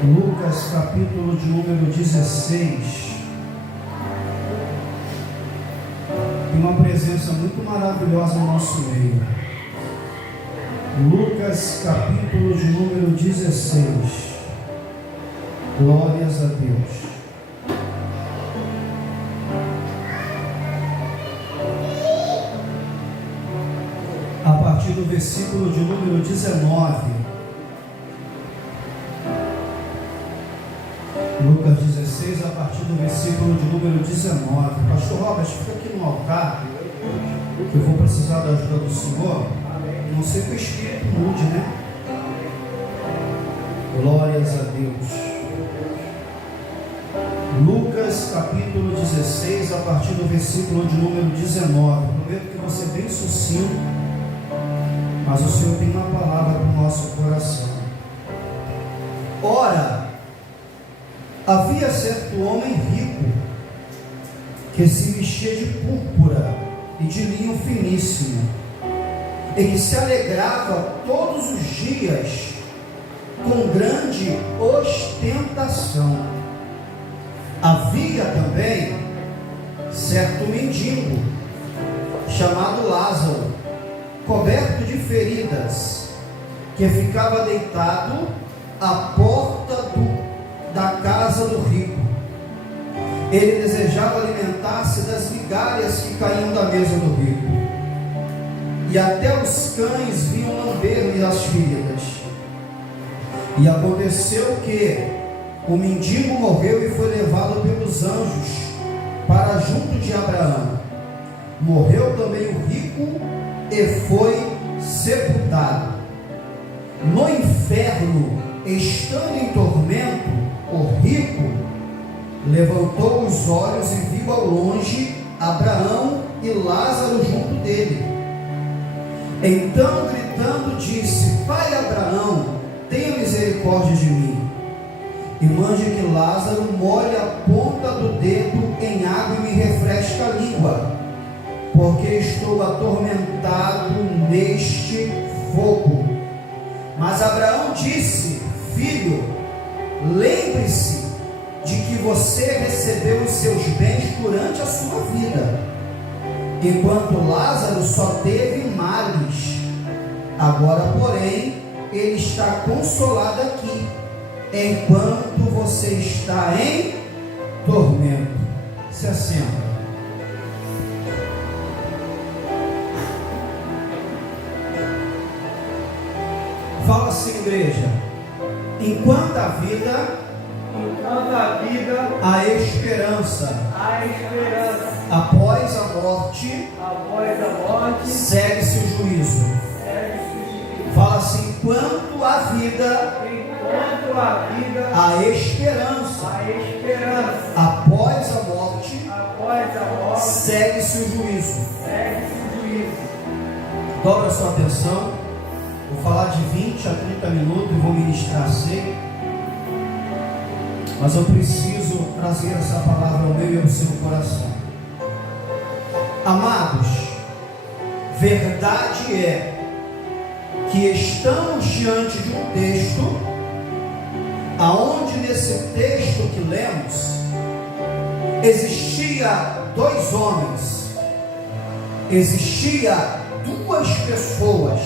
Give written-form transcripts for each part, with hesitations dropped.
Lucas, capítulo de número 16. Tem uma presença muito maravilhosa no nosso meio. Lucas, capítulo de número 16. Glórias a Deus. A partir do versículo de número 19. Lucas 16, a partir do versículo de número 19. Pastor Robert, fica aqui no altar, que eu vou precisar da ajuda do Senhor. Não sei que o Espírito mude, né? Glórias a Deus. Lucas capítulo 16, a partir do versículo de número 19. Prometo que você é bem sucinto, mas o Senhor tem uma palavra para o nosso coração. Ora, havia certo homem rico, que se vestia de púrpura e de linho finíssimo, e que se alegrava todos os dias com grande ostentação. Havia também certo mendigo, chamado Lázaro, coberto de feridas, que ficava deitado à porta da casa do rico. Ele desejava alimentar-se das migalhas que caíam da mesa do rico, e até os cães vinham lamber-lhe as feridas. E aconteceu que o mendigo morreu e foi levado pelos anjos para junto de Abraão. Morreu também o rico e foi sepultado. No inferno, estando em tormento, o rico levantou os olhos e viu ao longe Abraão e Lázaro junto dele. Então, gritando, disse: Pai Abraão, tenha misericórdia de mim, e mande que Lázaro molhe a ponta do dedo em água e me refresque a língua, porque estou atormentado neste fogo. Mas Abraão disse: Filho, lembre-se de que você recebeu os seus bens durante a sua vida, enquanto Lázaro só teve males. Agora, porém, ele está consolado aqui, enquanto você está em tormento. Se assenta. Fala assim, igreja: enquanto a vida, a esperança, após a morte, segue-se o juízo. Fala assim: enquanto a vida, a esperança, após a morte, segue-se o juízo. Dobra a sua atenção. Vou falar de 20 a 30 minutos e vou ministrar seco, mas eu preciso trazer essa palavra ao meu e ao seu coração. Amados, verdade é que estamos diante de um texto, aonde nesse texto que lemos, existia dois homens, existia duas pessoas,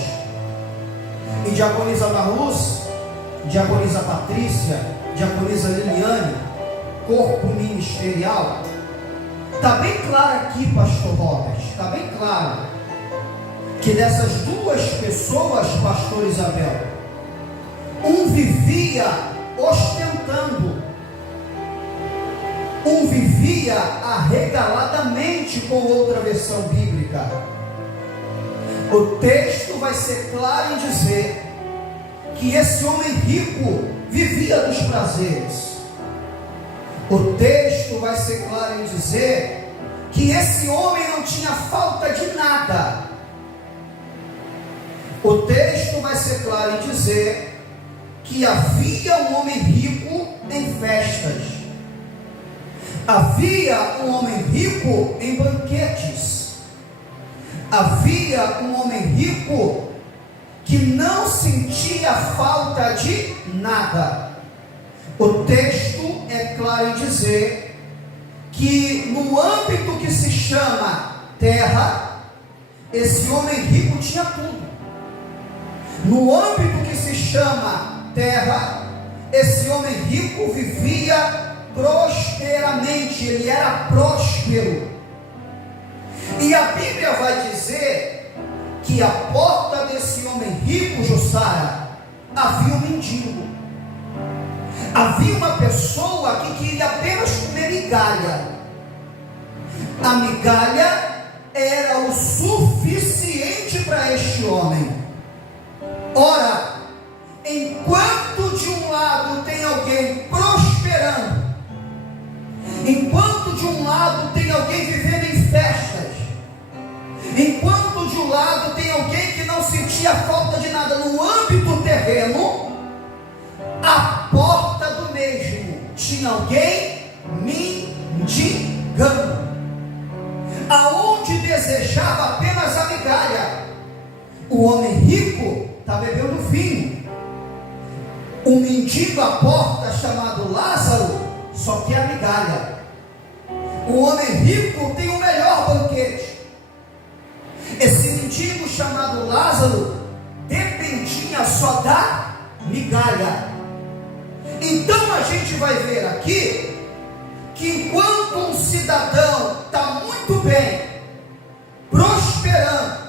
e diaconisa Marluz, diaconisa Patrícia, diaconisa Liliane, corpo ministerial. Está bem claro aqui, pastor Robert, está bem claro que dessas duas pessoas, pastor Isabel, um vivia ostentando, um vivia arregaladamente, com outra versão bíblica. O texto vai ser claro em dizer que esse homem rico vivia dos prazeres. O texto vai ser claro em dizer que esse homem não tinha falta de nada. O texto vai ser claro em dizer que havia um homem rico em festas, havia um homem rico em banquetes, havia um homem rico que não sentia falta de nada. O texto é claro em dizer que no âmbito que se chama terra, esse homem rico tinha tudo. No âmbito que se chama terra, esse homem rico vivia prosperamente, ele era próspero. E a Bíblia vai dizer que à porta desse homem rico, Jussara, havia um mendigo. Havia uma pessoa que queria apenas comer migalha. A migalha era o suficiente para este homem. Ora, enquanto de um lado tem alguém prosperando, enquanto de um lado tem alguém vivendo em festas, enquanto de um lado tem alguém que não sentia falta de nada no âmbito terreno, à porta do mesmo tinha alguém mendigando, aonde desejava apenas a migalha. O homem rico está bebendo vinho. O mendigo à porta, chamado Lázaro, só quer a migalha. O homem rico tem o melhor banquete. Esse mendigo chamado Lázaro dependia só da migalha. Então a gente vai ver aqui que enquanto um cidadão está muito bem, prosperando,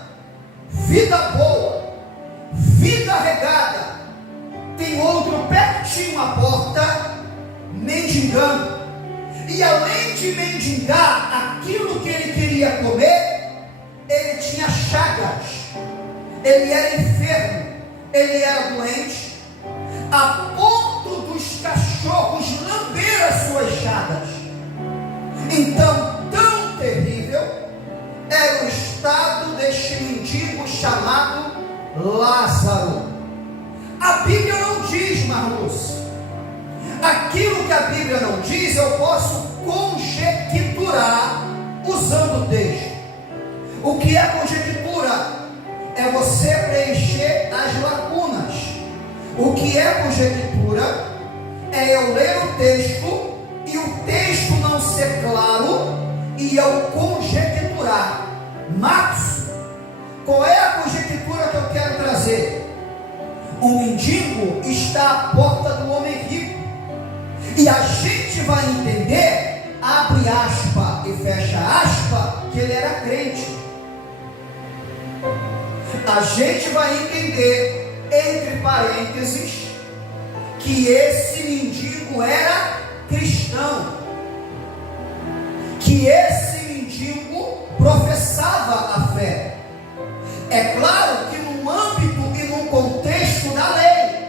vida boa, vida regada, tem outro pertinho à porta, mendigando. E além de mendigar aquilo que ele queria comer, ele tinha chagas, ele era enfermo, ele era doente, a ponto dos cachorros lamber as suas chagas. Então, tão terrível era o estado deste mendigo chamado Lázaro. A Bíblia não diz, Marlúcia. Aquilo que a Bíblia não diz, eu posso conjecturar usando o texto. O que é conjectura? É você preencher as lacunas. O que é conjectura? É eu ler o texto e o texto não ser claro e eu conjecturar. Marcos, qual é a conjectura que eu quero trazer? O mendigo está à porta do homem rico. E a gente vai entender, abre aspa e fecha aspa, que ele era crente. A gente vai entender, entre parênteses, que esse mendigo era cristão, que esse mendigo professava a fé. É claro que num âmbito e num contexto da lei.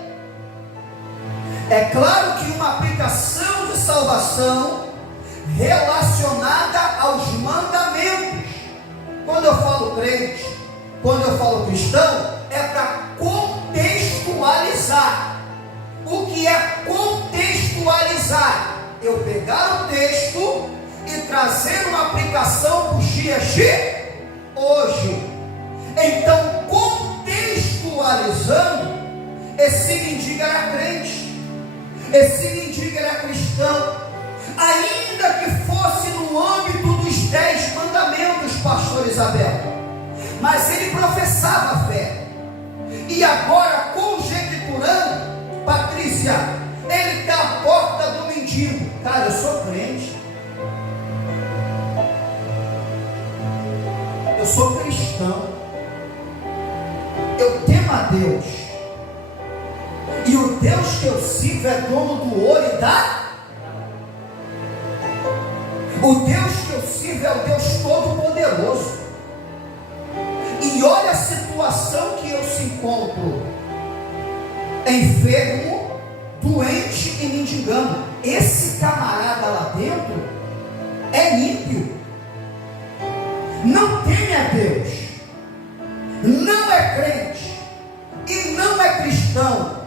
É claro que uma aplicação de salvação relacionada aos mandamentos. Quando eu falo crente, quando eu falo cristão, é para contextualizar. O que é contextualizar? Eu pegar o texto e trazer uma aplicação para os dias de hoje. Então, contextualizando, esse mendigo era crente, esse mendigo era cristão, ainda que fosse no âmbito dos 10 mandamentos, pastor Isabel, mas ele professava a fé. E agora, conjecturando, Patrícia, ele está à porta do mendigo. Cara, eu sou crente, eu sou cristão, eu temo a Deus, e o Deus que eu sirvo é dono do ouro e da... O Deus que eu sirvo é o Deus Todo-Poderoso. E olha a situação que eu se encontro: enfermo, doente e mendigando. Esse camarada lá dentro é ímpio, não teme a Deus, não é crente e não é cristão,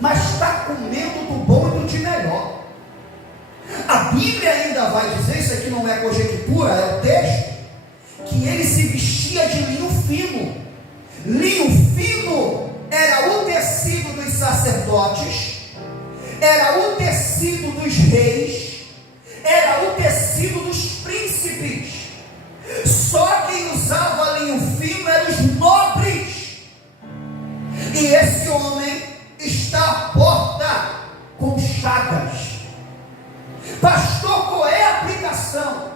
mas está comendo do bom e do de melhor. A Bíblia ainda vai dizer, isso aqui não é conjectura, é o texto, que ele se vestia de linho fino. Linho fino era o tecido dos sacerdotes, era o tecido dos reis, era o tecido dos príncipes. Só quem usava linho fino eram os nobres. E esse homem está à porta com chagas. Pastor, qual é a aplicação?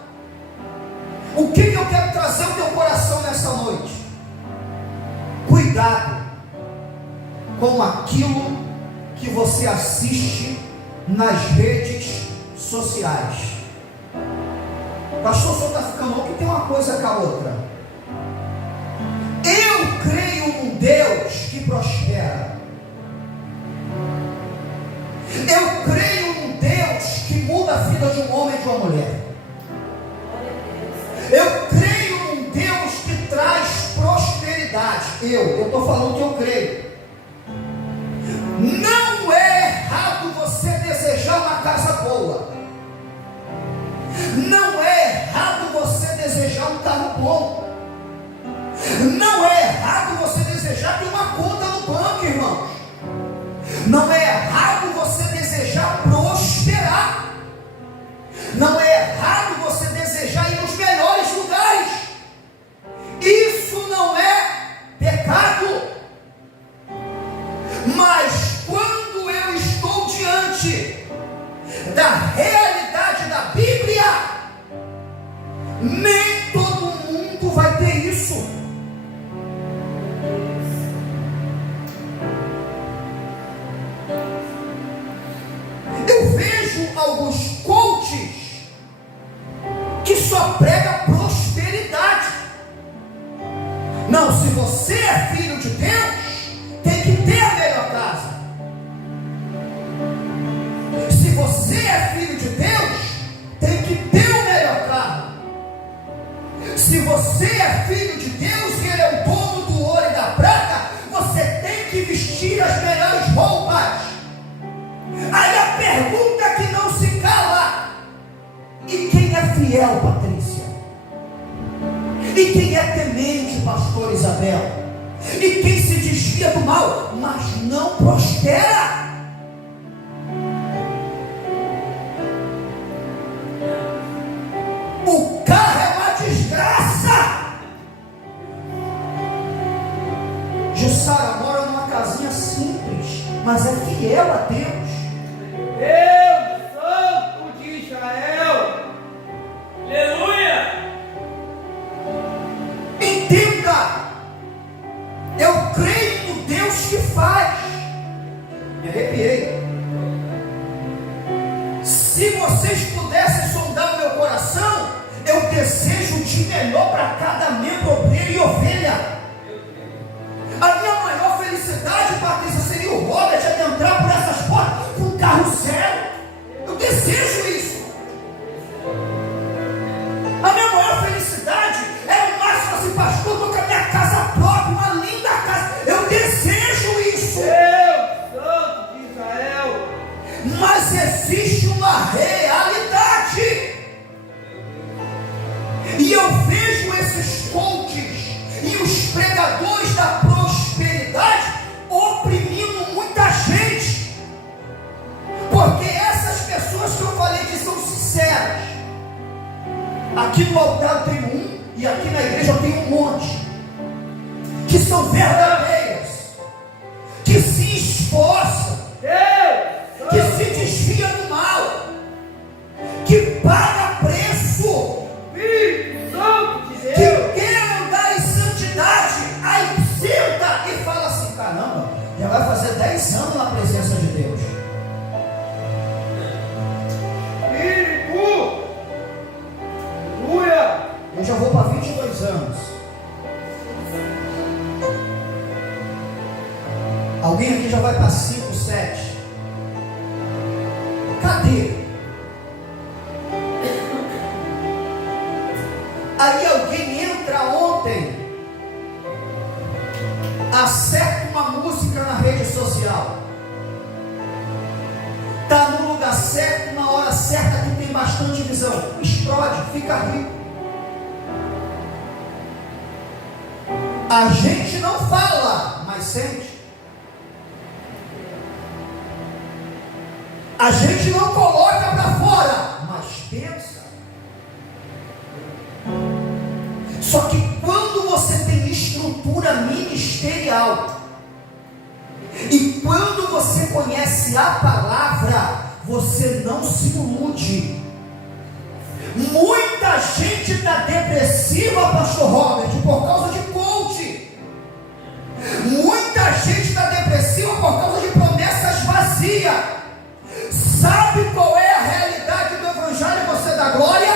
O que eu quero trazer ao teu coração nessa noite? Cuidado com aquilo que você assiste nas redes sociais. Pastor, o senhor está ficando louco, que tem uma coisa com a outra. Eu creio num Deus que prospera. Eu creio num Deus que muda a vida de um homem e de uma mulher. Eu creio num Deus que traz prosperidade. Eu estou falando que eu creio. Não é errado você desejar uma casa boa. Não é errado você desejar um carro bom. Não é errado você desejar ter uma conta no banco, irmãos. Não é errado você desejar prosperar. Não é errado você desejar ir nos melhores lugares. Isso não é pecado. Mas quando eu estou diante da realidade da Bíblia, nem todo mundo vai ter isso. Eu vejo alguns coaches que só pregam prosperidade. Não, se você é filho de Deus, tem que ter a melhor casa. Se você é filho de Deus, tem que ter o melhor carro. Se você é filho de Deus e Ele é o dono do ouro e da prata, você tem que vestir as melhores roupas. Aí a pergunta que não se cala: e quem é fiel, Patrícia? E quem é temente, pastor Isabel? E quem se desvia do mal, mas não prospera? O carro é uma desgraça. Jussara mora numa casinha simples, mas é fiel a Deus. Deus Santo de Israel, aleluia. Entenda, eu creio no Deus que faz. Me arrepiei. Se vocês pudessem sondar o meu coração, eu desejo de melhor para cada membro, obreiro e ovelha. A minha maior felicidade, Patrícia, seria o Robert adentrar por essas portas com um carro zero. Eu desejo isso. A minha maior felicidade é o máximo assim: pastor, estou com a minha casa própria, uma linda casa. Eu desejo isso. Deus Santo de Israel. Mas existe uma realidade. E eu vejo esses coaches e os pregadores da prosperidade oprimindo muita gente. Porque essas pessoas que eu falei que são sinceras, aqui no altar eu tenho um, e aqui na igreja eu tenho um monte, que são verdadeiras, que se esforçam, que se desvia do mal, que paga preço, Espírito Santo de que Deus. quer andar em santidade. Aí senta e fala assim: caramba, já vai fazer 10 anos na presença de Deus. Espírito, aleluia. Eu já vou para 22 anos. Alguém aqui já vai para 5, 7. Cadê? Aí alguém entra ontem, acerta uma música na rede social, está no lugar certo, na hora certa, que tem bastante visão, explode, fica rico. A gente não fala, mas sente. A gente não coloca para fora, mas pensa. Só que quando você tem estrutura ministerial, e quando você conhece a palavra, você não se ilude. Muita gente está depressiva, pastor Robert, por causa de coach. Muita gente está depressiva por causa de promessas vazias. Sabe qual é a realidade do Evangelho Você da Glória?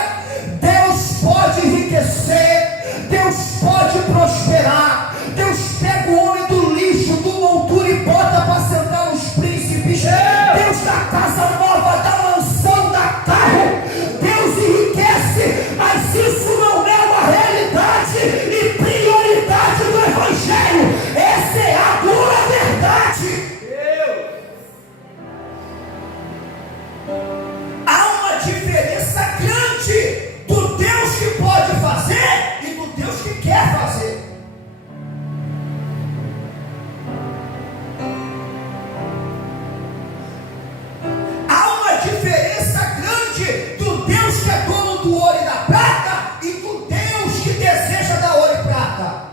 Deus pode enriquecer, Deus pode prosperar. Deus pega o homem do lixo, do monturo e bota para sentar nos príncipes. Deus dá casa nova, dá mansão, dá carro. Deus enriquece, mas isso não é uma realidade e prioridade do Evangelho. Essa é a dura verdade. Há uma diferença grande do Deus que pode fazer e do Deus que quer fazer. Há uma diferença grande do Deus que é dono do ouro e da prata e do Deus que deseja dar ouro e prata.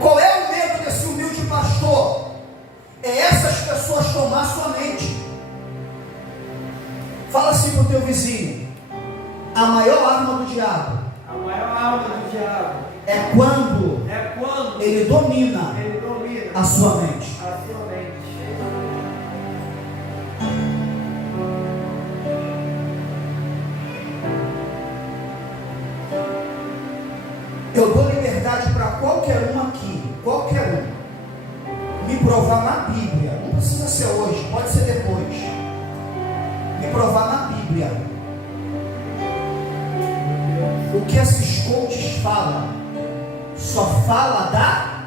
Qual é o medo desse humilde pastor? É essas pessoas tomar sua mente. Fala assim para o teu vizinho: a maior arma do diabo, A maior arma do diabo é quando ele domina a sua mente. a sua mente. Eu dou liberdade para qualquer um aqui, qualquer um, me provar na Bíblia. Não precisa ser hoje, pode ser depois. Me provar na Bíblia o que esses coaches falam. Só fala da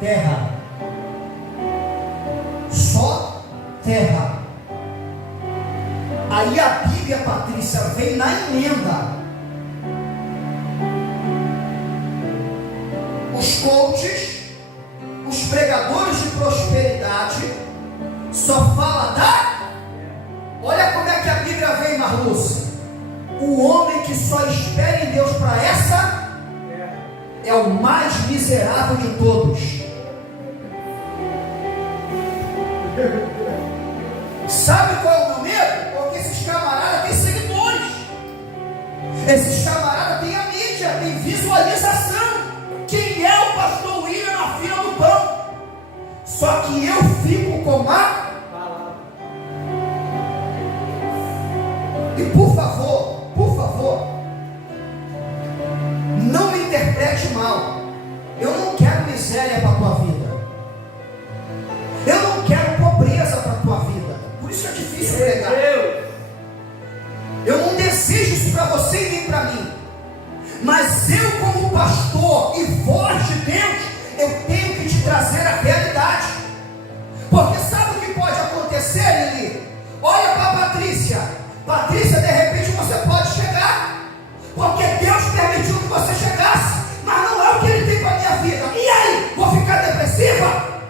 terra. Só terra. Aí a Bíblia, Patrícia, vem na emenda. Os coaches, os pregadores de prosperidade, só fala da... Olha como é que a Bíblia vem, Marlúcia. O homem que só espera em Deus para essa é o mais miserável de todos. Sabe qual é o meu medo? Porque esses camaradas têm seguidores. Esses camaradas têm a mídia, têm visualização. Quem é o pastor William na fila do pão? Só que eu fico com a palavra. E por favor, não me interprete mal. Eu não quero miséria para a tua vida. Eu não quero pobreza para a tua vida. Por isso é difícil pregar. Eu não desejo isso para você e nem para mim. Mas eu, como pastor e voz de Deus, eu tenho que te trazer a realidade. Porque sabe o que pode acontecer, Lili? Olha para a Patrícia. Patrícia, de repente você pode chegar, porque Deus permitiu que você chegasse, mas não é o que Ele tem para a minha vida. E aí? Vou ficar depressiva?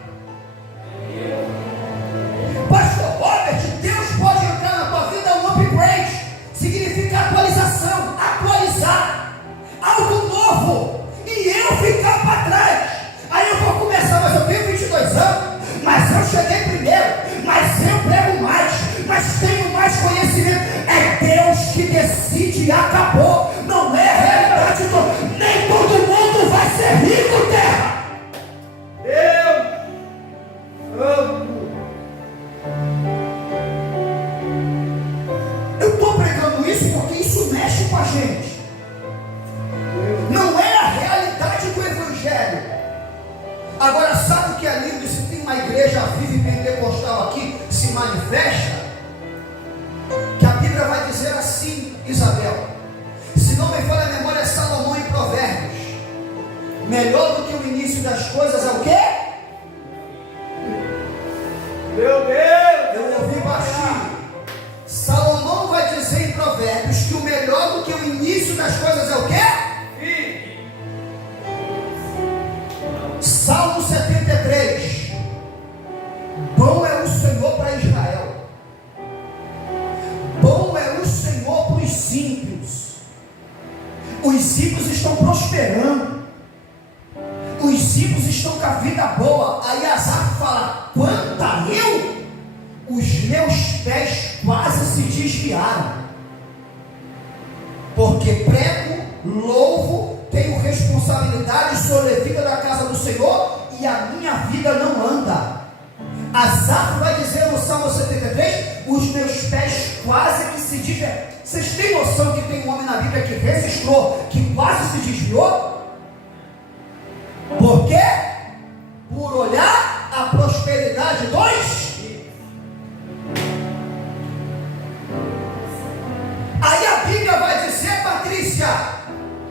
Pastor Robert, Deus pode entrar na tua vida um upgrade. Significa atualização, atualizar algo novo, e eu ficar para trás. Aí eu vou começar, mas eu tenho 22 anos, mas eu cheguei primeiro, mas eu prego mais, mas tenho mais conhecimento. É Deus que decide e acabou. Não é a realidade do... Nem todo mundo vai ser rico, terra. Eu estou pregando isso porque isso mexe com a gente. Não é a realidade do Evangelho. Agora, sabe o que é lindo? Se tem uma igreja viva e pentecostal aqui, se manifesta, que a Bíblia vai dizer assim, Isabel, se não me falha a memória, é Salomão em Provérbios: melhor do que o início das coisas é o quê? Meu Deus! Eu ouvi baixinho. Salomão vai dizer em Provérbios que o melhor do que o início das coisas é o quê? Salmo 73. Os ímpios estão prosperando. Os ímpios estão com a vida boa. Aí Asaf fala: quanto a eu, os meus pés quase se desviaram. Porque prego, louvo, tenho responsabilidade, sou levita da casa do Senhor e a minha vida não anda. Asaf vai dizer no Salmo 73: os meus pés quase que se desviaram. Vocês têm noção que tem um homem na Bíblia que registrou que quase se desviou? Por quê? Por olhar a prosperidade dos. Aí a Bíblia vai dizer, Patrícia,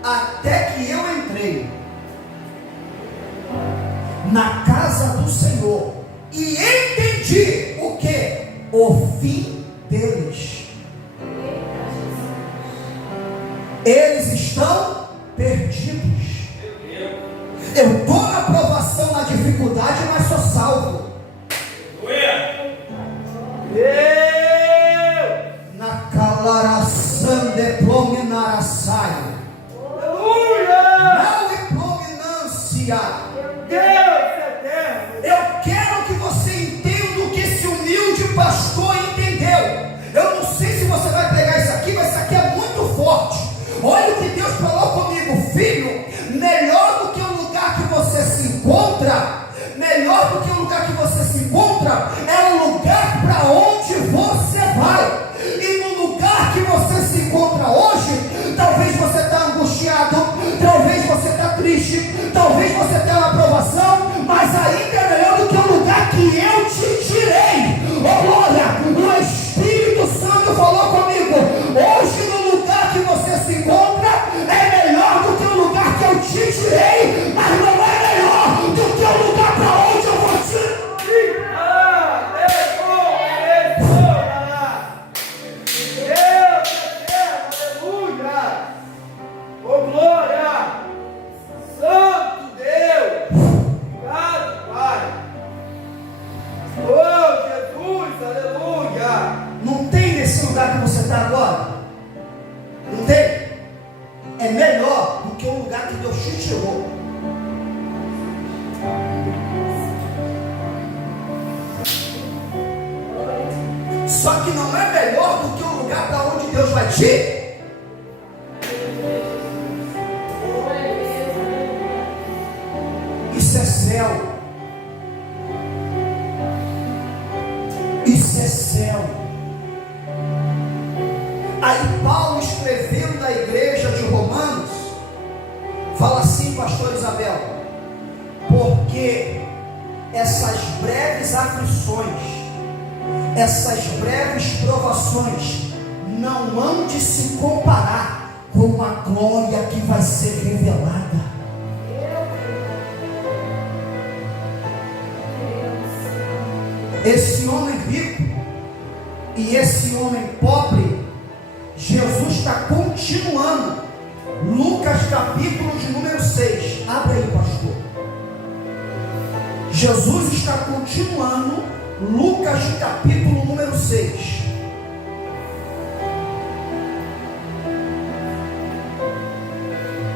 até que eu entrei na casa do Senhor e entendi o que? O fim deles. Eles estão perdidos. Eu estou na provação, na dificuldade, mas sou salvo. Na calaração de plominaraçaio. Não em plominância. Eu quero que você entenda o que esse humilde pastor entendeu. Eu não sei se você vai pegar isso aqui, mas isso aqui é muito forte. Olha o que Deus falou comigo: filho, melhor do que o lugar que você se encontra, melhor do que o lugar que você se encontra, é o lugar para onde você vai. E no lugar que você se encontra hoje, talvez você está angustiado, talvez você está triste, talvez você tenha uma aprovação, mas ainda é melhor do que o lugar que eu te tirei. Oh glória, o Espírito Santo falou comigo: hoje no lugar que você se encontra é melhor do que o lugar que eu te tirei, mas não é melhor do que o lugar para onde eu vou te. Não tem nesse lugar que você está agora? Não tem? É melhor do que o lugar que Deus te tirou. Só que não é melhor do que o lugar para onde Deus vai te. Isso é céu. Isso é céu. Aí Paulo, escrevendo à igreja de Romanos, fala assim, pastor Isabel: porque essas breves aflições, essas breves provações não hão de se comparar com a glória que vai ser revelada. Esse homem rico e esse homem pobre, Jesus está continuando. Lucas capítulo de número 6. Abre aí, pastor. Jesus está continuando. Lucas capítulo número 6.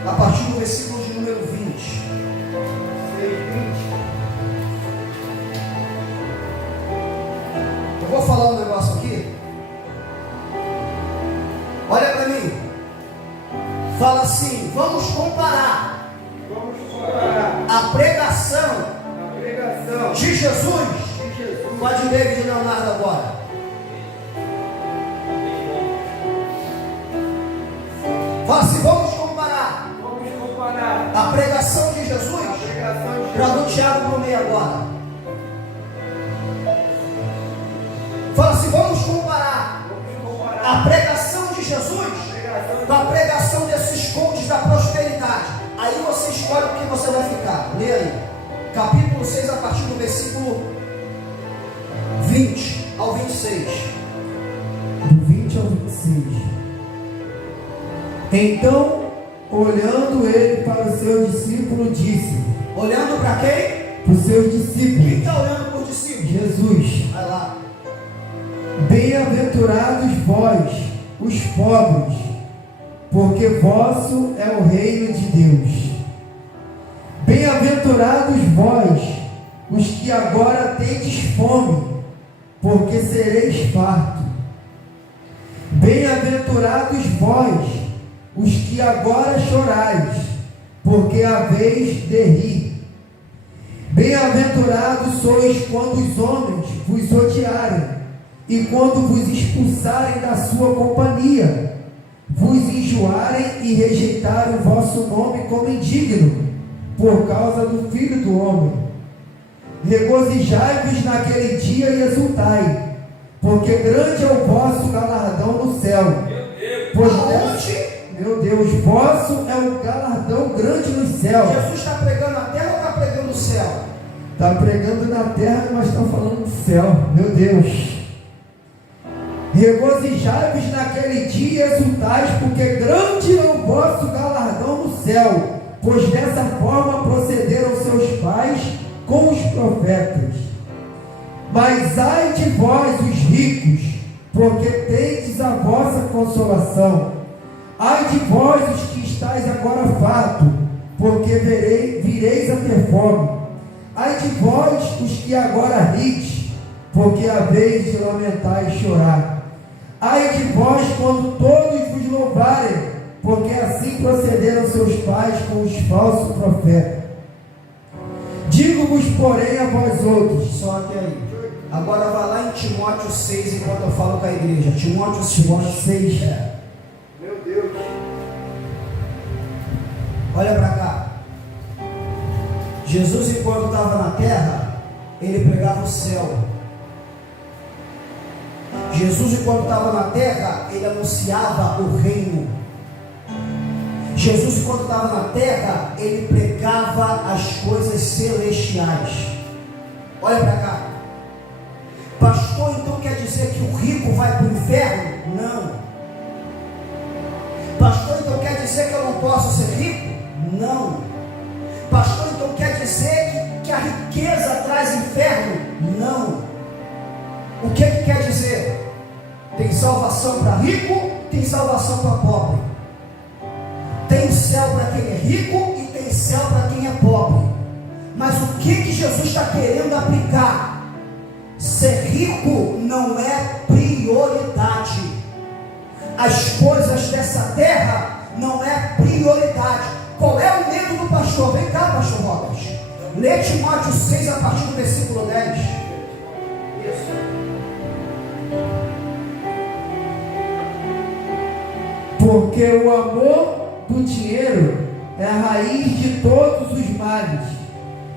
A partir do versículo de número 20. Eu vou falar um negócio aqui. Olha para mim. Fala assim: vamos comparar a pregação de Jesus com a de David e Leonardo agora. Fala assim: vamos comparar a pregação de Jesus para do Tiago Brumei agora. Fala assim: vamos comparar a pregação de Jesus com a pregação desses coaches da prosperidade. Aí você escolhe o que você vai ficar. Lê aí. Capítulo 6, a partir do versículo 20 ao 26. Do 20 ao 26. Então, olhando ele para o seu discípulo, disse: Olhando para quem? Para o seu Quem discípulo, está olhando para o discípulo? Jesus: Vai lá. bem-aventurados vós, os pobres, porque vosso é o reino de Deus. Bem-aventurados vós, os que agora tendes fome, porque sereis fartos. Bem-aventurados vós, os que agora chorais, porque haveis de rir. Bem-aventurados sois quando os homens vos odiarem, e quando vos expulsarem da sua companhia, vos enjoarem e rejeitarem o vosso nome como indigno, por causa do Filho do Homem. Regozijai-vos naquele dia e exultai, porque grande é o vosso galardão no céu. Meu Deus, vosso é o galardão grande no céu. Jesus está pregando na terra ou está pregando no céu? Está pregando na terra, mas está falando do céu. Meu Deus. Regozijai-vos naquele dia e exultais, porque grande é o vosso galardão no céu, pois dessa forma procederam seus pais com os profetas. Mas ai de vós, os ricos, porque tendes a vossa consolação. Ai de vós, os que estáis agora fartos, porque vireis a ter fome. Ai de vós, os que agora rides, porque haveis de lamentar e chorar. Ai de vós, quando todos vos louvarem, porque assim procederam seus pais com os falsos profetas. Digo-vos, porém, a vós outros. Só que aí. Agora vai lá em Timóteo 6, enquanto eu falo com a igreja. Timóteo 6. Meu Deus. Olha para cá. Jesus, enquanto estava na terra, ele pregava o céu. Jesus, enquanto estava na terra, ele anunciava o reino. Jesus, enquanto estava na terra, ele pregava as coisas celestiais. Olha para cá. Pastor, então quer dizer que o rico vai para o inferno? Não. Pastor, então quer dizer que eu não posso ser rico? Não. Pastor, então quer dizer que a riqueza traz inferno? Não. O que quer dizer? Tem salvação para rico, tem salvação para pobre. Tem céu para quem é rico e tem céu para quem é pobre. Mas o que Jesus está querendo aplicar? Ser rico não é prioridade. As coisas dessa terra não é prioridade. Qual é o medo do pastor? Vem cá, pastor Robert. Lê Timóteo 6 a partir do versículo 10. Porque o amor do dinheiro é a raiz de todos os males,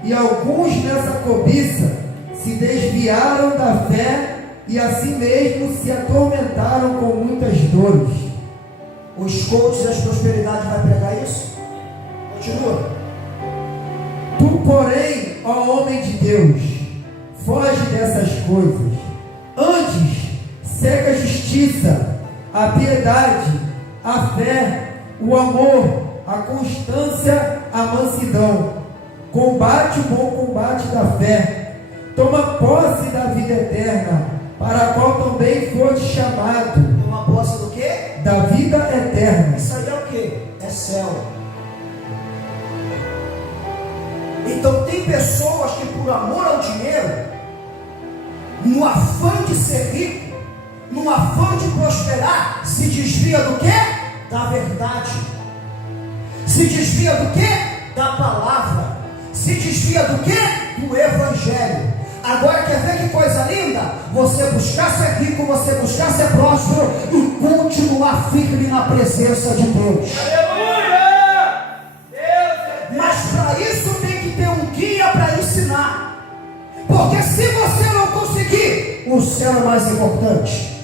e alguns nessa cobiça se desviaram da fé e assim mesmo se atormentaram com muitas dores. Os coaches das prosperidades vai pregar isso? Continua. Tu, porém, ó homem de Deus, foge dessas coisas. Antes, segue a justiça, a piedade, a fé, o amor, a constância, a mansidão. Combate o bom combate da fé. Toma posse da vida eterna, para a qual também foste chamado. Toma posse do quê? Da vida eterna. Isso aí é o quê? É céu. Então tem pessoas que por amor ao dinheiro, no afã de ser rico, no afã de prosperar, se desvia do quê? Da verdade. Se desvia do quê? Da palavra. Se desvia do quê? Do evangelho. Agora quer ver que coisa linda? Você buscar ser rico, você buscar ser próspero e continuar firme na presença de Deus. Aleluia! Mas para isso tem que ter um guia para ensinar. Porque se você não conseguir, o céu é mais importante.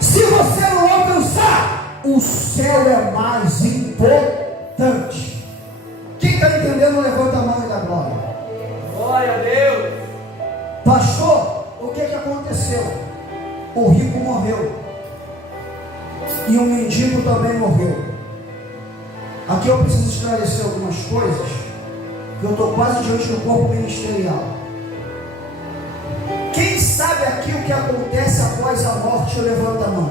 Se você não alcançar, o céu é mais importante. Quem está entendendo, levanta a mão e dá glória. Glória a Deus. Pastor, o que aconteceu? O rico morreu e o mendigo também morreu. Aqui eu preciso esclarecer algumas coisas, que eu estou quase diante do corpo ministerial. Quem sabe aqui o que acontece após a morte, levanta a mão.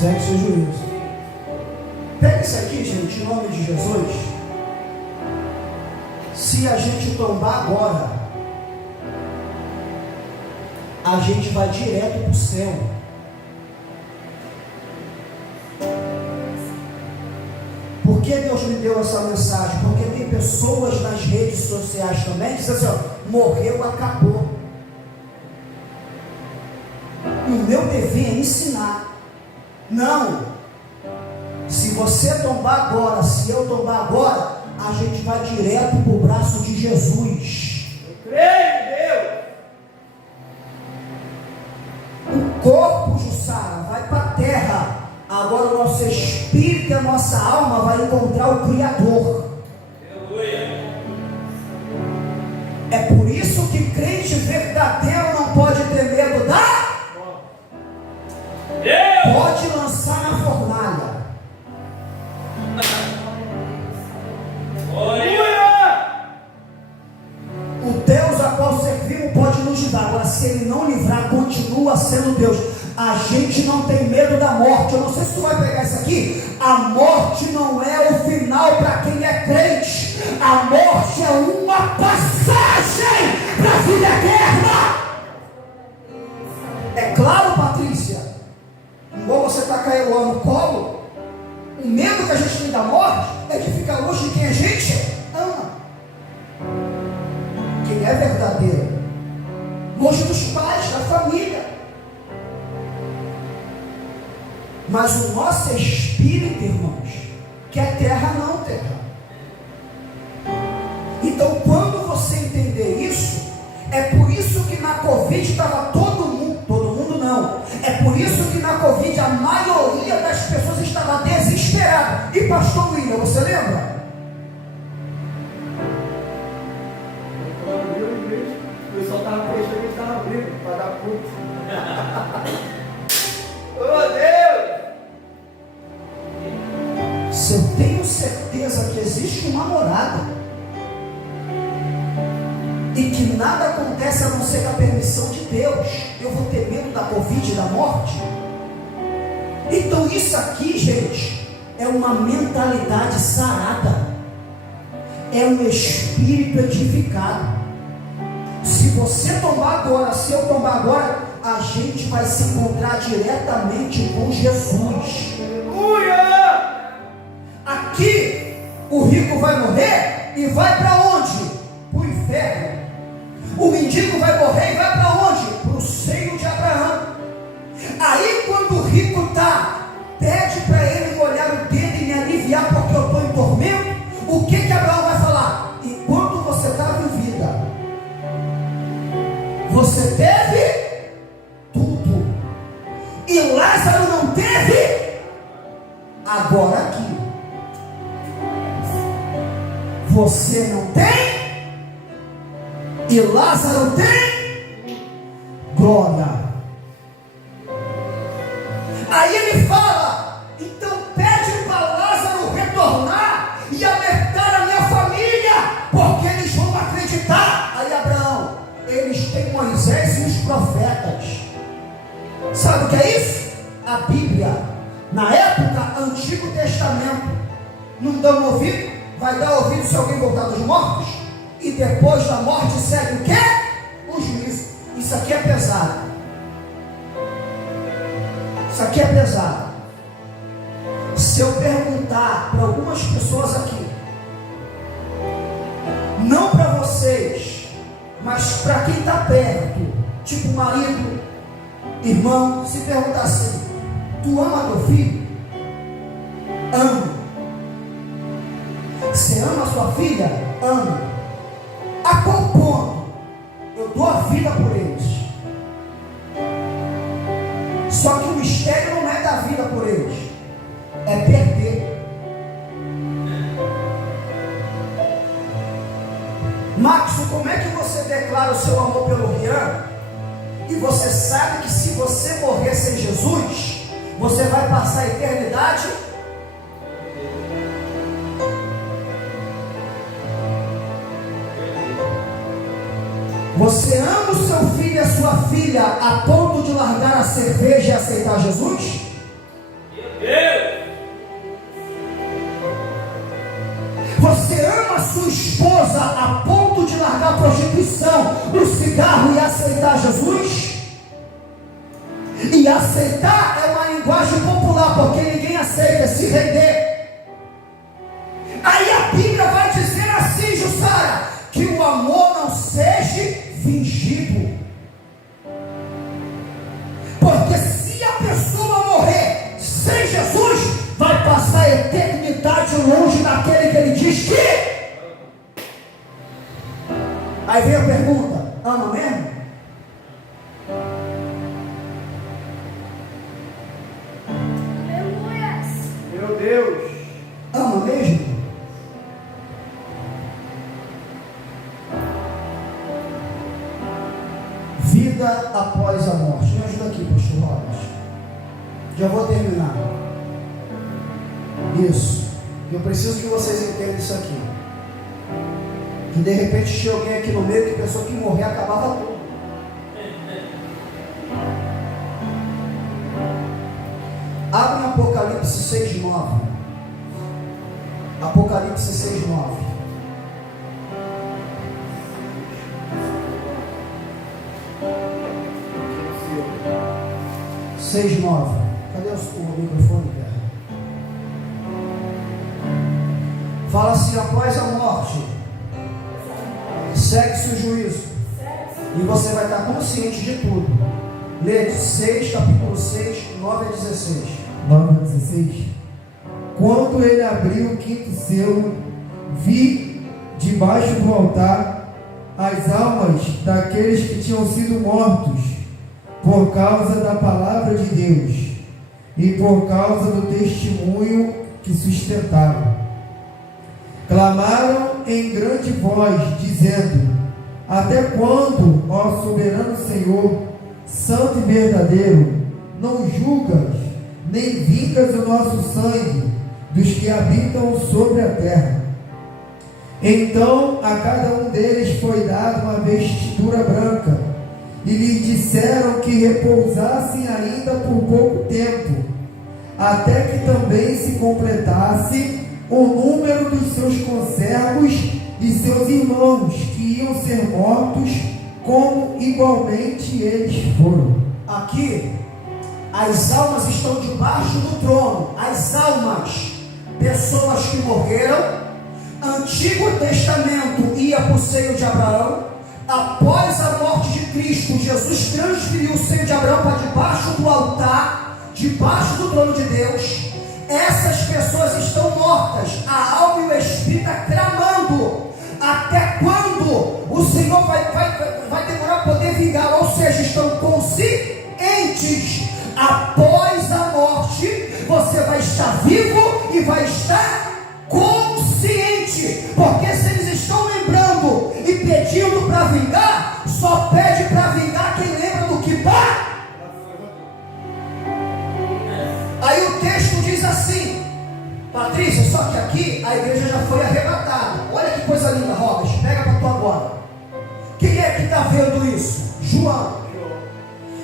Segue seu juízo. Pega isso aqui, gente, em nome de Jesus. Se a gente tombar agora, a gente vai direto para o céu. Por que Deus me deu essa mensagem? Porque tem pessoas nas redes sociais também que dizem assim, ó, morreu, acabou. O meu dever é ensinar. Não. Se você tombar agora, se eu tombar agora, a gente vai direto para o braço de Jesus. Eu creio em Deus. O corpo, Jussara, vai para a terra. Agora o nosso espírito e a nossa alma vai encontrar o Criador. Aleluia. É por isso que crente verdadeiro não pode ter medo da... Deus. Pode lançar na fornalha. Aleluia. O Deus a qual servimos pode nos livrar. Agora, se Ele não livrar, continua sendo Deus. A gente não tem medo da morte. Eu não sei se tu vai pegar isso aqui. A morte não é o final para quem é crente. A morte é uma passagem para a vida eterna. É claro, Patrícia, igual você está caindo lá no colo, o medo que a gente tem da morte é de ficar longe de quem a gente ama. Quem é verdadeiro, longe dos pais, da família. Mas o nosso espírito, irmãos, quer terra não terra. Então, quando você entender isso, é por isso que na Covid estava todo mundo não. É por isso que na Covid a maioria das pessoas estava desesperada. E pastor William, você lembra? Quando abriu a igreja, o pessoal estava fechando e estava abrindo para dar culto. Oh Deus! Se eu tenho certeza que existe uma morada e que nada acontece a não ser com a permissão de Deus, eu vou ter medo da Covid e da morte? Então isso aqui, gente, é uma mentalidade sarada, é um espírito edificado. Se você tombar agora, se eu tombar agora, a gente vai se encontrar diretamente com Jesus. Aleluia! Aqui o rico vai morrer e vai para onde? Para o inferno. O mendigo vai morrer e vai para onde? Para o seio de Abraão. Aí quando o rico está, pede para ele molhar o dedo e me aliviar porque eu estou em tormento. O que Abraão vai falar? Enquanto você estava em vida, você teve tudo, e Lázaro não teve. Agora aqui você não tem, e Lázaro tem. Glória. Aí ele fala, então pede para Lázaro retornar e alertar a minha família, porque eles vão acreditar. Aí Abraão, eles têm Moisés e os profetas. Sabe o que é isso? A Bíblia, na época, Antigo Testamento, não dão ouvido? Vai dar ouvido se alguém voltar dos mortos? E depois da morte segue o quê? O juízo. Isso aqui é pesado. Isso aqui é pesado. Se eu perguntar para algumas pessoas aqui, não para vocês, mas para quem está perto, tipo marido, irmão, se perguntar assim, tu ama teu filho? Amo. Você ama a sua filha? Amo. A qual ponto eu dou a vida por eles? Só que o mistério não é dar vida por eles, é perder. Max, como é que você declara o seu amor pelo Rian? E você sabe que se você morrer sem Jesus, você vai passar a eternidade. Você ama o seu filho e a sua filha a ponto de largar a cerveja e aceitar Jesus? sua esposa a ponto de largar a prostituição, o cigarro e aceitar Jesus? E aceitar é uma linguagem popular, porque ninguém aceita se render. Aí a Bíblia vai dizer assim, Jussara, que o amor não seja fingido. Porque se a pessoa morrer sem Jesus, vai passar a eternidade longe daquele que ele diz que. Aí vem a pergunta: ama mesmo? Meu Deus. Ama mesmo? Vida após a morte. Me ajuda aqui, pastor Robert. Já vou terminar. Isso. Eu preciso que vocês entendam isso aqui. Que de repente tinha alguém aqui no meio que pensou que morrer acabava tudo. Abre em Apocalipse 6:9. Apocalipse 6:9. Cadê o microfone, cara? Fala assim: após a morte, segue-se o juízo. E você vai estar consciente de tudo. Lê capítulo 6, 9 a 16. 9 a 16. Quando ele abriu o quinto selo, vi debaixo do altar as almas daqueles que tinham sido mortos por causa da palavra de Deus e por causa do testemunho que sustentavam. Clamaram em grande voz, dizendo: até quando, ó soberano Senhor, santo e verdadeiro, não julgas, nem vingas o nosso sangue dos que habitam sobre a terra? Então a cada um deles foi dada uma vestidura branca, e lhes disseram que repousassem ainda por pouco tempo, até que também se completasse o número dos seus conservos e seus irmãos, que iam ser mortos, como igualmente eles foram. Aqui, as almas estão debaixo do trono. As almas, pessoas que morreram. Antigo Testamento ia para o seio de Abraão. Após a morte de Cristo, Jesus transferiu o seio de Abraão para debaixo do altar, debaixo do trono de Deus. Essas pessoas estão mortas, a alma e o espírito está clamando. Até quando o Senhor vai demorar para poder vingar? Ou seja, estão conscientes. Após a morte, você vai estar vivo e vai estar consciente. Porque se eles estão lembrando e pedindo para vingar, só pede para vingar quem lembra do que está. Aí o texto diz assim, Patrícia, só que aqui a igreja já foi arrebatada. Olha que coisa linda, Robert, pega para tu agora. Quem é que está vendo isso? João.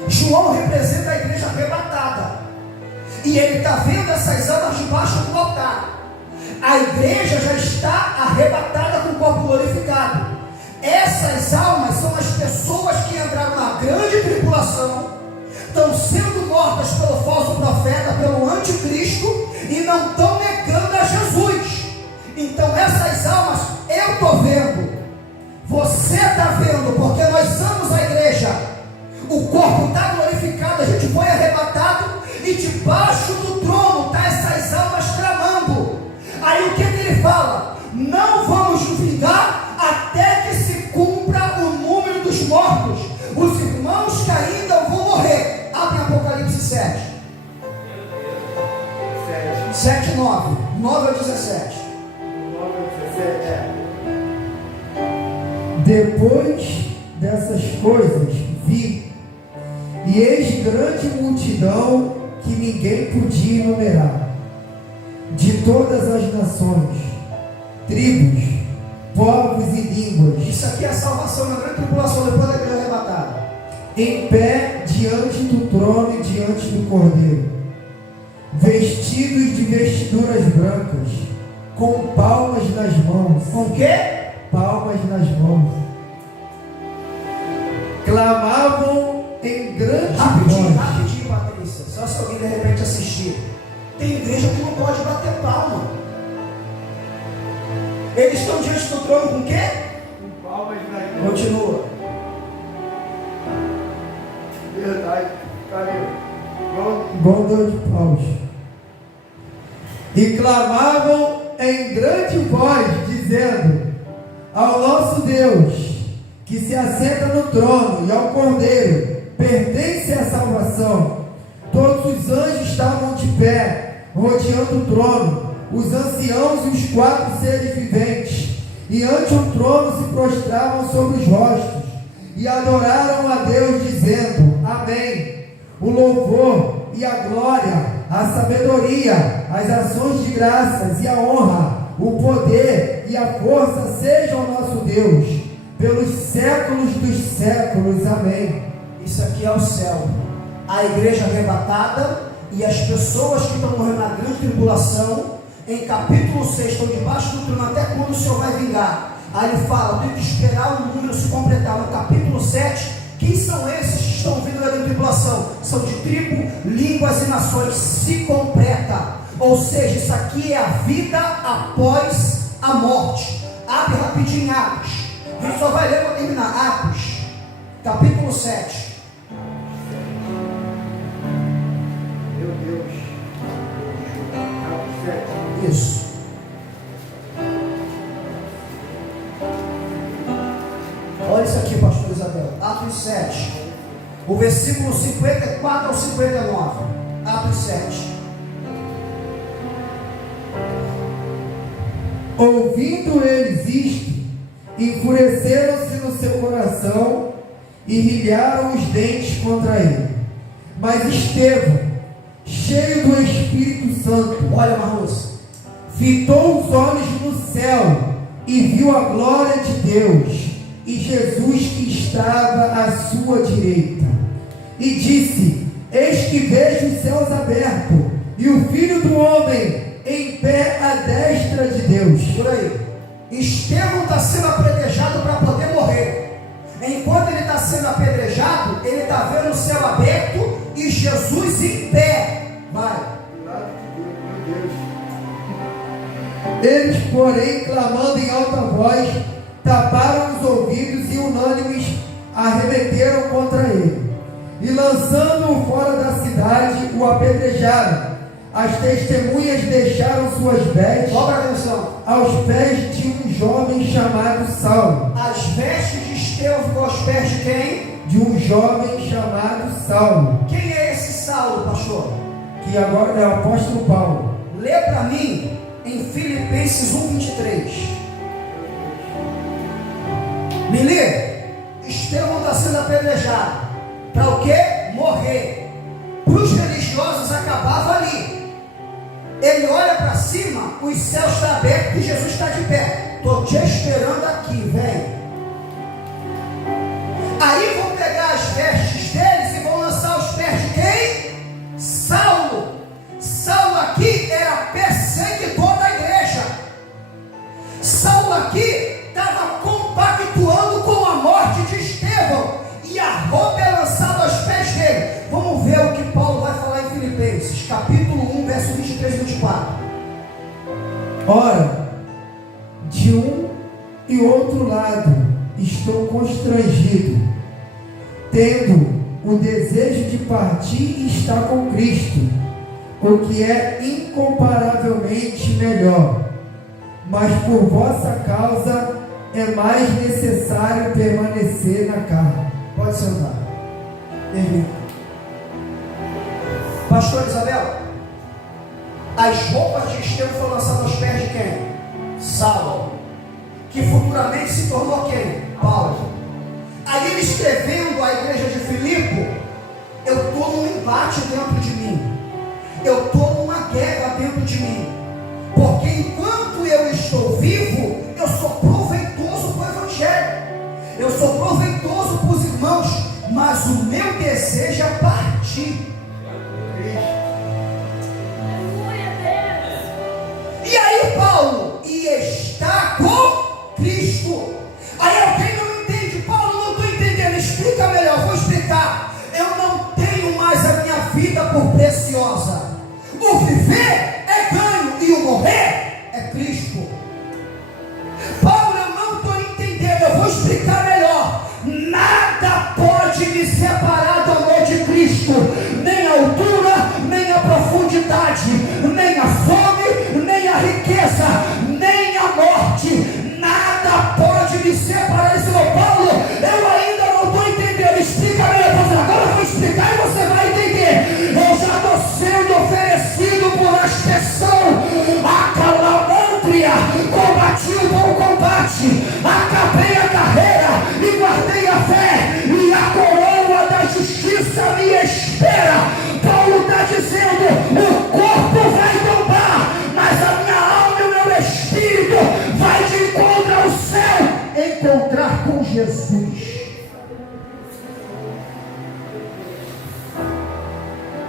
João representa a igreja arrebatada. E ele está vendo essas almas debaixo do altar. A igreja já está arrebatada com o corpo glorificado. Essas almas são as pessoas que entraram na grande tribulação, estão sendo mortas pelo falso profeta, pelo anticristo, e não estão negando a Jesus. Então essas almas eu estou vendo, você está vendo, porque nós somos a igreja. O corpo está glorificado, a gente foi arrebatado, e debaixo do trono está essas almas clamando. Aí o que ele fala? Não vamos vingar até que se cumpra o número dos mortos, os irmãos que ainda vão morrer. Abre Apocalipse 7. 7, 9. 9 a 17. 9 a 17, Depois dessas coisas, vi, e eis grande multidão que ninguém podia enumerar, de todas as nações, tribos, povos e línguas. Isso aqui é a salvação na grande tribulação depois da igreja arrebatada. Em pé diante do trono e diante do Cordeiro, vestidos de vestiduras brancas, com palmas nas mãos. Com quê? Palmas nas mãos. Clamavam em grande Rapidinho, voz. rapidinho, Patrícia. Só se alguém de repente assistir. Tem igreja que não pode bater palma. Eles estão diante do trono com quê? Com palmas nas mãos. Continua. Verdade. Cadê? Igual dor de paus. E clamavam em grande voz, dizendo: ao nosso Deus, que se assenta no trono, e ao Cordeiro pertence a salvação. Todos os anjos estavam de pé, rodeando o trono, os anciãos e os 4 seres viventes, e ante o trono se prostravam sobre os rostos, e adoraram a Deus, dizendo: amém. O louvor e a glória, a sabedoria, as ações de graças e a honra, o poder e a força sejam ao nosso Deus, pelos séculos dos séculos. Amém. Isso aqui é o céu. A igreja arrebatada e as pessoas que estão morrendo na grande tribulação. Em capítulo 6, estão debaixo do trono até quando o Senhor vai vingar. Aí ele fala: tem que esperar o número se completar. No capítulo 7, quem são esses que estão vindo da grande tribulação? São de tribo, línguas e nações. Se completa. Ou seja, isso aqui é a vida após a morte. Abre rapidinho Atos. A gente só vai ler para terminar. Atos, capítulo 7. Meu Deus. Atos 7. Isso. Olha isso aqui, pastor Isabel. Atos 7. O versículo 54 ao 59. Atos 7. Ouvindo eles isto, enfureceram-se no seu coração e rilharam os dentes contra ele. Mas Estevão, cheio do Espírito Santo, Olha, Marluz. fitou os olhos no céu e viu a glória de Deus e Jesus que estava à sua direita. E disse: eis que vejo os céus abertos e o Filho do Homem em pé à destra de Deus. Por aí. Estevão está sendo apedrejado para poder morrer. Enquanto ele está sendo apedrejado, ele está vendo o céu aberto e Jesus em pé. Vai. Meu Deus. Eles, porém, clamando em alta voz, taparam os ouvidos e unânimes arremeteram contra ele. E lançando-o fora da cidade, o apedrejaram. As testemunhas deixaram suas vestes Presta atenção. aos pés de um jovem chamado Saulo. As vestes de Estevão ficam aos pés de quem? De um jovem chamado Saulo, Quem é esse Saulo, pastor? que agora é o apóstolo Paulo. Lê para mim em Filipenses 1:23. Lili, Estevão está sendo apedrejado. Para o quê? Morrer. Para os religiosos acabava ali. Ele olha para cima, os céus estão abertos e Jesus está de pé. Estou te esperando aqui, vem. Aí vão pegar as vestes deles e vão lançar aos pés de quem? Saulo. Saulo aqui era perseguidor da igreja. Saulo aqui estava compactuando com a morte de Estevão. E a roupa é lançada aos pés dele. Vamos ver o que Paulo vai falar em Filipenses, capítulo 1, verso 23 e 24. Ora, de um e outro lado estou constrangido, tendo o desejo de partir e estar com Cristo, o que é incomparavelmente melhor. Mas por vossa causa é mais necessário permanecer na carne. Pode sentar. Termina. Pastor Isabel, as roupas de Estevão foram lançadas aos pés de quem? Saulo, que futuramente se tornou quem? Paulo. Aí ele escrevendo à igreja de Filipe: eu estou num embate dentro de mim, eu estou numa guerra dentro de mim, porque enquanto eu estou vivo, eu sou proveitoso para o Evangelho, eu sou proveitoso para os irmãos, mas o meu desejo é partir. E aí Paulo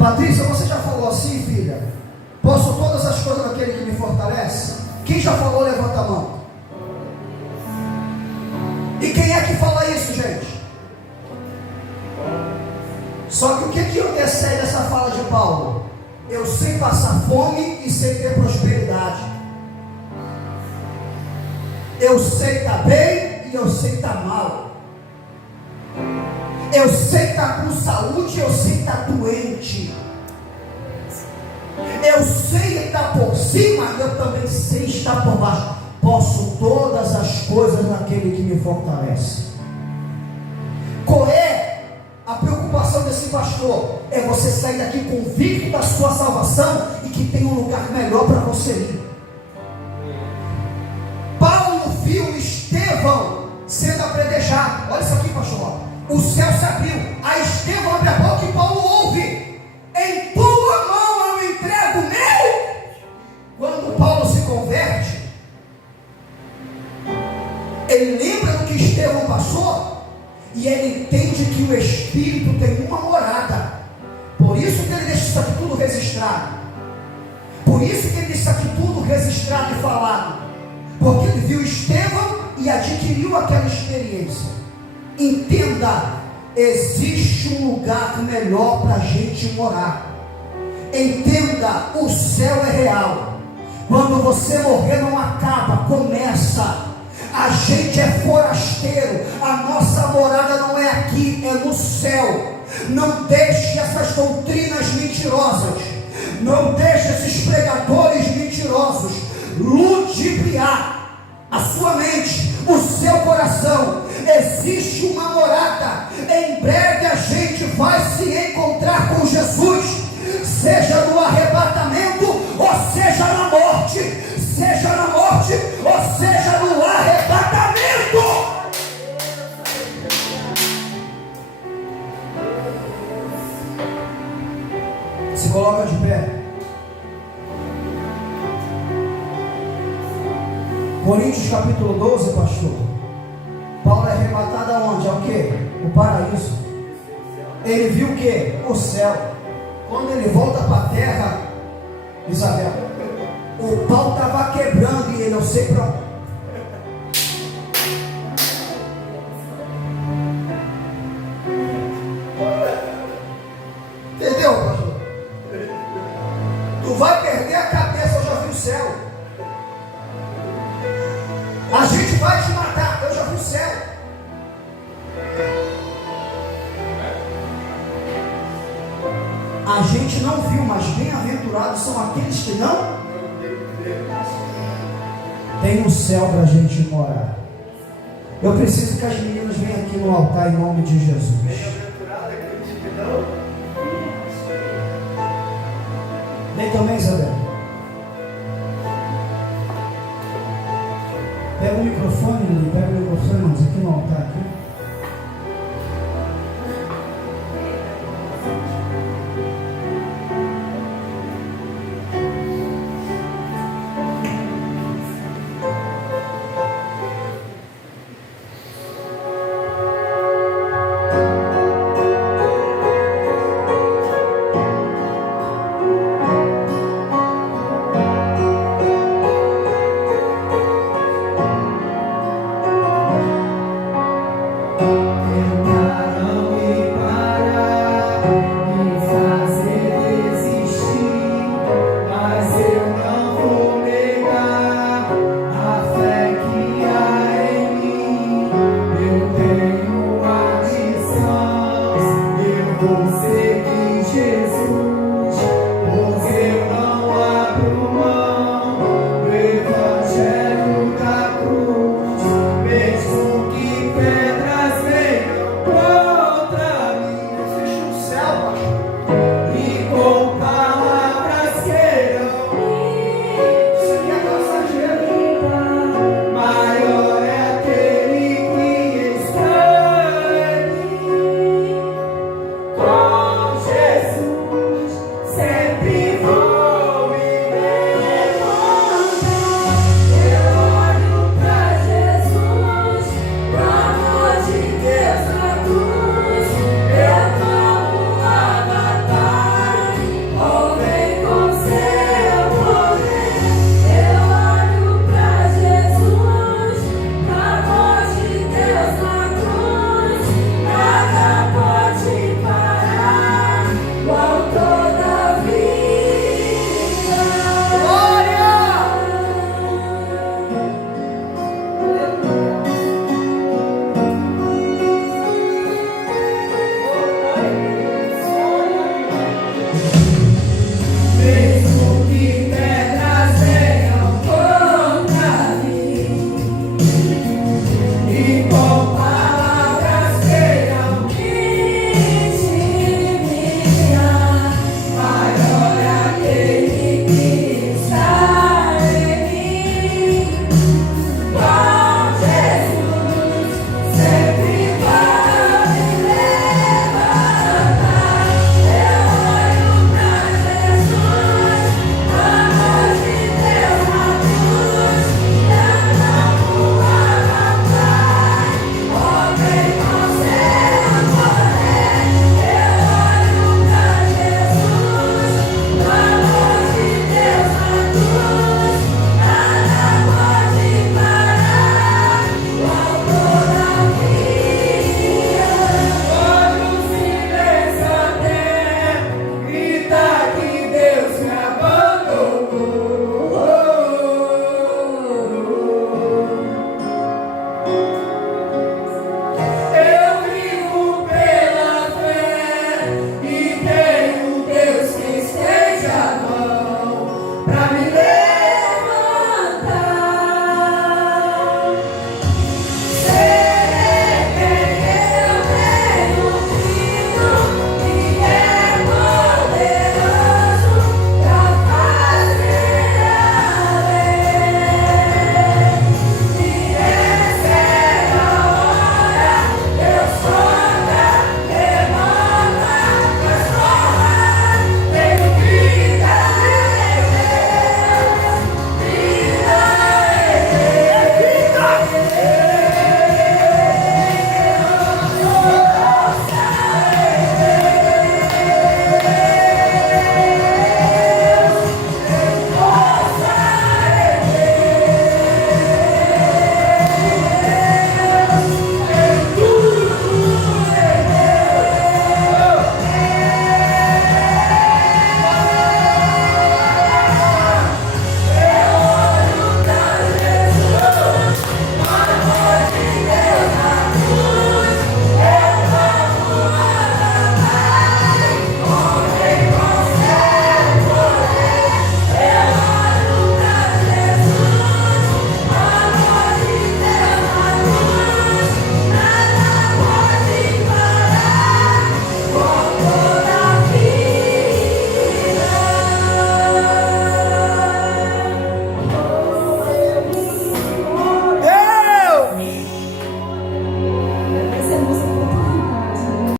Patrícia, você já falou assim, filha? Posso todas as coisas naquele que me fortalece? Quem já falou, levanta a mão. E quem é que fala isso, gente? Só que o que antecede essa fala de Paulo? Eu sei passar fome e sei ter prosperidade. Eu sei estar bem e eu sei estar mal. Eu sei estar com saúde e eu sei estar doente. Eu sei estar por cima e eu também sei estar por baixo. Posso todas as coisas naquele que me fortalece. Qual é a preocupação desse pastor? É você sair daqui convicto da sua salvação e que tem um lugar melhor para você ir. Paulo viu Estevão sendo apredejado. Olha isso aqui, pastor. O céu se abriu. A Estevão abre a boca e Paulo ouve: em tua mão eu entrego o meu. Quando Paulo se converte, ele lembra do que Estevão passou e ele entende que o Espírito tem uma morada. Por isso que ele deixa isso aqui tudo registrado. Por isso que ele deixa isso aqui tudo registrado e falado. Porque ele viu Estevão e adquiriu aquela experiência. Entenda, existe um lugar melhor para a gente morar. Entenda, o céu é real. Quando você morrer não acaba, começa. A gente é forasteiro, a nossa morada não é aqui, é no céu. Não deixe essas doutrinas mentirosas, não deixe esses pregadores mentirosos ludibriar a sua mente, o seu coração. Existe uma morada. Em breve a gente vai se encontrar com Jesus, seja no arrebatamento ou seja na morte, seja na morte ou seja no arrebatamento. Se coloca de pé. Coríntios capítulo 12, pastor. Paulo é arrebatado aonde? Ao quê? O paraíso. Ele viu o quê? O céu. Quando ele volta para a terra, Isabel, o pau estava quebrando e ele, eu sei para onde. Entendeu, pastor? Tu vai perder a cabeça, eu já vi o céu. A gente vai te matar, eu já vi o céu. A gente não viu, mas bem-aventurados são aqueles que não tem um céu para a gente morar. Eu preciso que as meninas venham aqui no altar em nome de Jesus. Bem-aventurado aqueles que não. Vem também, Isabel. Pega o microfone, Lili. Pega o microfone, irmãos, aqui no altar. Aqui.